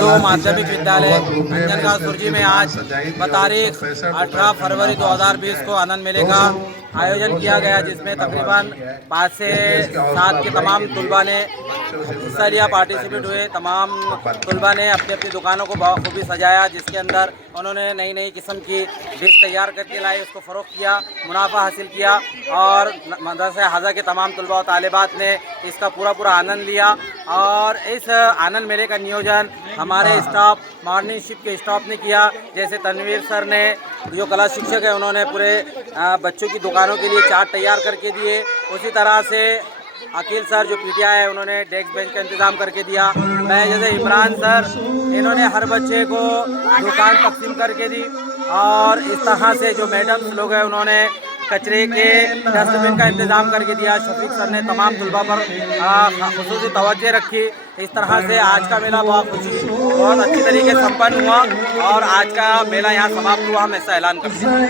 उर्दू माध्यमिक विद्यालय अंजनगांव सुरजी में आज तारीख 18 फरवरी 2020 को आनंद मेले का आयोजन किया गया, जिसमें तकरीबन 5 से 7 के तमाम तलबा ने हिस्सा लिया, पार्टिसिपेट हुए। तमाम तलबा ने अपनी अपनी दुकानों को बखूबी सजाया, जिसके अंदर उन्होंने नई नई किस्म की डिश तैयार करके लाई, उसको फ़रोख्त किया, मुनाफा हासिल किया। और मदरसा हाजा के तमाम तलबा और तालिबात ने इसका पूरा आनंद लिया। और इस आनंद मेले का नियोजन हमारे स्टाफ, मॉर्निंग शिफ्ट के स्टाफ ने किया। जैसे तनवीर सर ने, जो कला शिक्षक है, उन्होंने पूरे बच्चों की दुकानों के लिए चार्ट तैयार करके दिए। उसी तरह से अकील सर जो पीटीआई है, उन्होंने डेस्क बेंच का इंतज़ाम करके दिया। मैं जैसे इमरान सर, इन्होंने हर बच्चे को दुकान तकसीम करके दी। और इस तरह से जो मैडम्स लोग हैं, उन्होंने कचरे के डस्टबिन का इंतज़ाम करके दिया। शफीक सर ने तमाम तलबा पर खुसूसी तवज्जो रखी। इस तरह से आज का मेला बहुत अच्छी तरीके से संपन्न हुआ और आज का मेला यहाँ समाप्त हुआ। हम ऐसा ऐलान करते हैं।